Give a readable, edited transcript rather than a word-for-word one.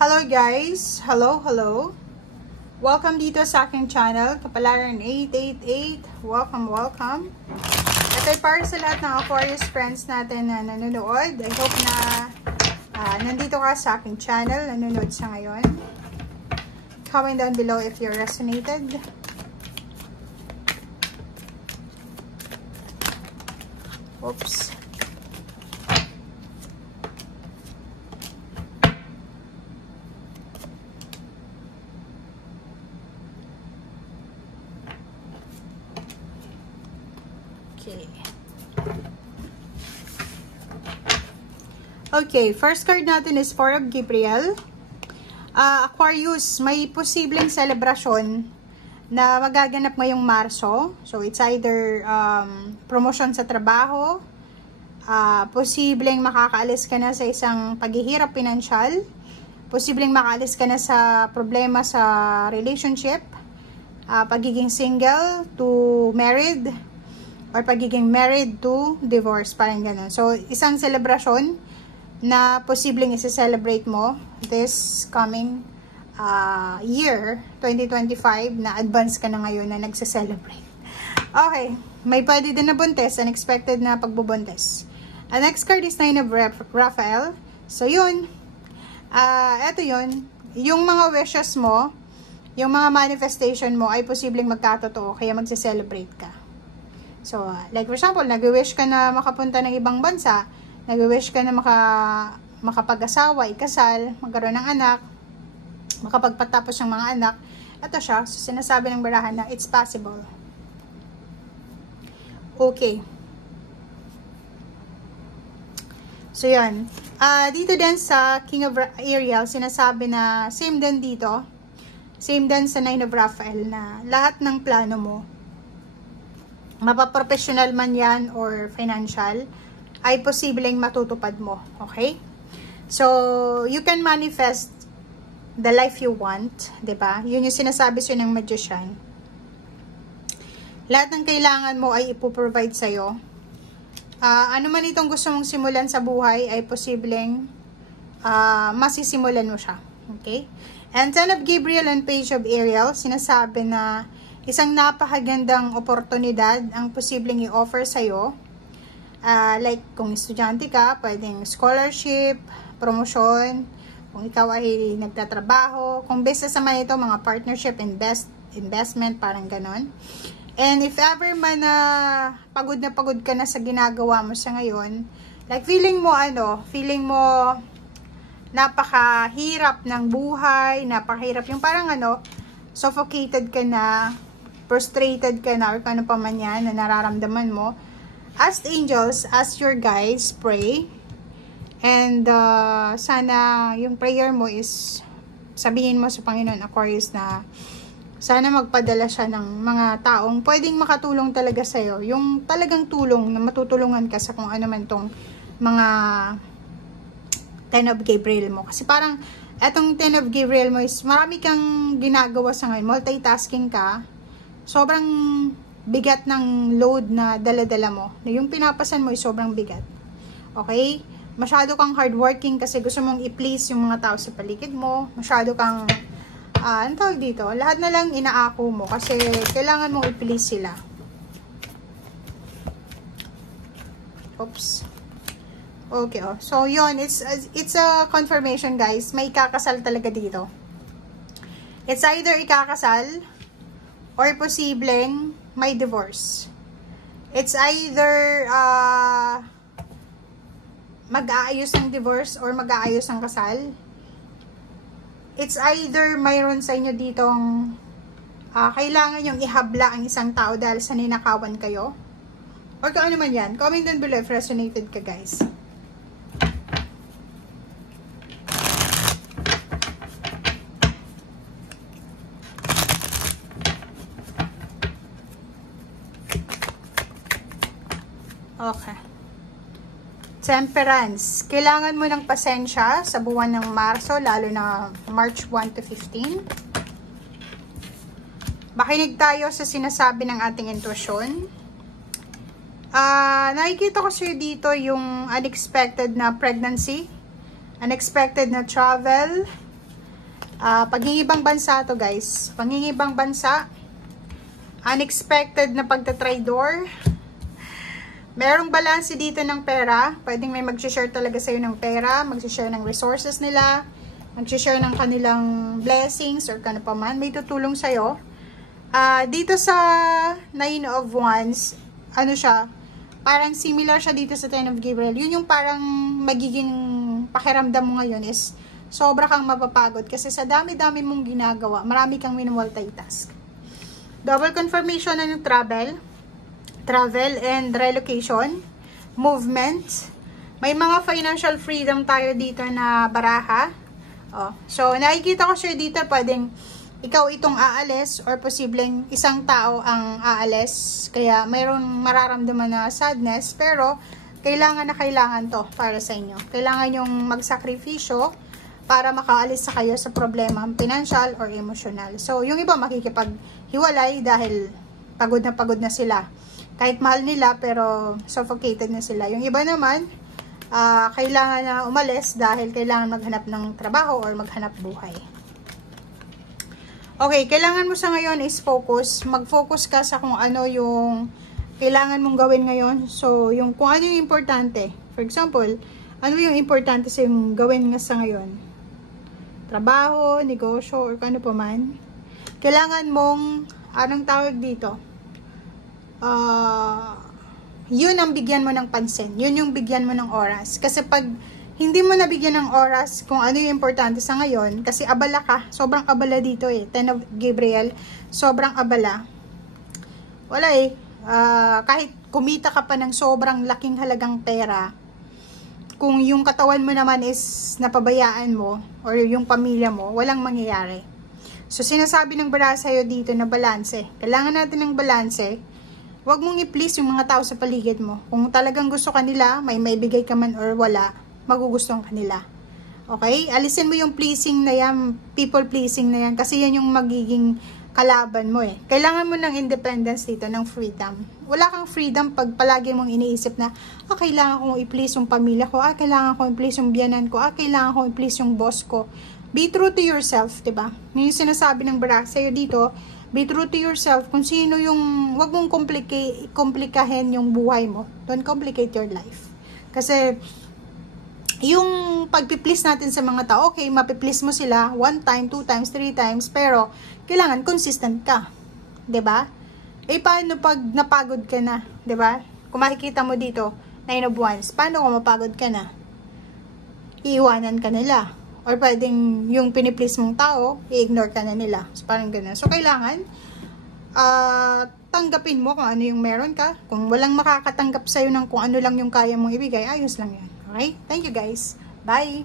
Hello guys! Hello! Welcome dito sa aking channel, Kapalaran 888. Welcome! Ito ay para sa lahat ng Aquarius friends natin na nanonood. I hope na nandito ka sa aking channel, nanonood sa ngayon. Comment down below if you're resonated. Oops. Okay, first card natin is Four of Gabriel. Aquarius, may posibleng selebrasyon na magaganap ngayong Marso. So, it's either promotion sa trabaho, posibleng makakaalis ka na sa isang paghihirap pinansyal, posibleng makaalis ka na sa problema sa relationship, pagiging single to married, or pagiging married to divorce, parang ganun. So, isang selebrasyon na posibleng isi-celebrate mo this coming year, 2025, na advance ka na ngayon na nagse-celebrate. Okay, may pwede din na buntes, unexpected na pagbubuntes. Ang next card is Nine of Raphael. So, yun. Eto yun. Yung mga wishes mo, yung mga manifestation mo ay posibleng magkatotoo, kaya magse-celebrate ka. So, like for example, nag-wish ka na makapunta ng ibang bansa, nag-wish ka na makapag-asawa, ikasal, magkaroon ng anak, makapagpatapos ng mga anak. Ito siya, so sinasabi ng barahan na it's possible. Okay. So, yan. Dito din sa King of Ariel, sinasabi na same din dito, same din sa Nine of Raphael, na lahat ng plano mo, mapaprofessional man yan or financial, ay posibleng matutupad mo. Okay? So, you can manifest the life you want. Diba? Yun yung sinasabi sa'yo ng magician. Lahat ng kailangan mo ay ipoprovide sa'yo. Ano man itong gusto mong simulan sa buhay, ay posibleng masisimulan mo siya. Okay? And Ten of Gabriel and Page of Ariel, sinasabi na isang napakagandang oportunidad ang posibleng i-offer sa'yo. Like, kung estudyante ka, pwedeng scholarship, promotion, kung ikaw ay nagtatrabaho, kung business naman ito, mga partnership, investment, parang ganon. And if ever man na pagod ka na sa ginagawa mo sa ngayon, like feeling mo napakahirap ng buhay, napakahirap yung parang suffocated ka na, frustrated ka na, or kung ano pa man yan na nararamdaman mo, ask angels, ask your guides, pray. And sana yung prayer mo is sabihin mo sa Panginoon Aquarius na sana magpadala siya ng mga taong pwedeng makatulong talaga sa'yo. Yung talagang tulong na matutulungan ka sa kung ano man tong mga Ten of Gabriel mo. Kasi parang etong Ten of Gabriel mo is marami kang ginagawa sa ngayon. Multitasking ka. Sobrang bigat ng load na dala-dala mo. Yung pinapasan mo ay sobrang bigat. Okay? Masyado kang hardworking kasi gusto mong i-please yung mga tao sa paligid mo. Masyado kang, ano tawag dito? Lahat na lang inaako mo kasi kailangan mong i-please sila. Oops. Okay, oh. So, yun. It's a confirmation, guys. May ikakasal talaga dito. It's either ikakasal or posibleng may divorce. It's either mag-aayos ng divorce or mag-aayos ng kasal. It's either mayroon sa inyo ditong kailangan yung ihabla ang isang tao dahil sa ninakawan kayo. Or kung ano man yan. Comment down below if resonated ka, guys. Okay. Temperance. Kailangan mo ng pasensya sa buwan ng Marso, lalo na March 1 to 15. Makinig tayo sa sinasabi ng ating intuition. Nakikita ko sa'yo dito yung unexpected na pregnancy, unexpected na travel, Pangingibang bansa to guys. Pangingibang bansa. Unexpected na pagta-traitor. Merong balance dito ng pera. Pwedeng may mag-share talaga sa'yo ng pera. Mag-share ng resources nila. Mag-share ng kanilang blessings or kano pa man. May tutulong sa'yo. Dito sa 9 of Wands, ano siya? Parang similar siya dito sa 10 of Gabriel. Yun yung parang magiging pakiramdam mo ngayon is sobra kang mapapagod. Kasi sa dami-dami mong ginagawa, marami kang minumultitask. Double confirmation na yung travel and relocation, movement. May mga financial freedom tayo dito na baraha. So, nakikita ko siya dito, pwedeng ikaw itong aalis or posibleng isang tao ang aalis. Kaya mayroon mararamdaman na sadness, pero kailangan na kailangan to para sa inyo. Kailangan yung magsakripisyo para makaalis sa kayo sa problema, financial or emotional. So, yung iba makikipaghiwalay dahil pagod na sila. Kahit mahal nila, pero suffocated na sila. Yung iba naman, kailangan na umalis dahil kailangan maghanap ng trabaho or maghanap buhay. Okay, kailangan mo sa ngayon is focus. Mag-focus ka sa kung ano yung kailangan mong gawin ngayon. So, yung kung ano yung importante. For example, ano yung importante sa yung gawin nga sa ngayon? Trabaho, negosyo, or ano pa man. Kailangan mong, anong tawag dito? Yun ang bigyan mo ng pansin. Yun yung bigyan mo ng oras. Kasi pag hindi mo nabigyan ng oras kung ano yung importante sa ngayon, kasi abala ka. Sobrang abala dito eh. 10 of Gabriel, sobrang abala. Wala eh. Kahit kumita ka pa ng sobrang laking halagang pera, kung yung katawan mo naman is napabayaan mo, or yung pamilya mo, walang mangyayari. So, sinasabi ng bara sa'yo dito na balanse. Kailangan natin ng balanse. Huwag mong i-please yung mga tao sa paligid mo. Kung talagang gusto ka nila, may maibigay ka man or wala, magugustuhan ka nila. Okay? Alisin mo yung pleasing na yan, people pleasing na yan, kasi yan yung magiging kalaban mo eh. Kailangan mo ng independence dito, ng freedom. Wala kang freedom pag palagi mong iniisip na, kailangan kong i-please yung pamilya ko, kailangan kong i-please yung biyanan ko, kailangan kong i-please yung boss ko. Be true to yourself, diba? Yung sinasabi ng bara sa'yo dito, be true to yourself. Kung sino yung, wag mong komplikahin yung buhay mo. Don't complicate your life. Kasi, yung pag-please natin sa mga tao, okay, mapiplease mo sila 1 time, 2 times, 3 times, pero kailangan consistent ka. 'Di ba? Paano pag napagod ka na? 'Di ba? Kung makikita mo dito, 9 of Wands, paano kung mapagod ka na? Iiwanan ka nila. Or pwedeng yung piniplease mong tao, i-ignore ka na nila. So, parang ganun. So, kailangan, tanggapin mo kung ano yung meron ka. Kung walang makakatanggap sa'yo ng kung ano lang yung kaya mong ibigay, ayos lang yan. Okay? Thank you guys. Bye!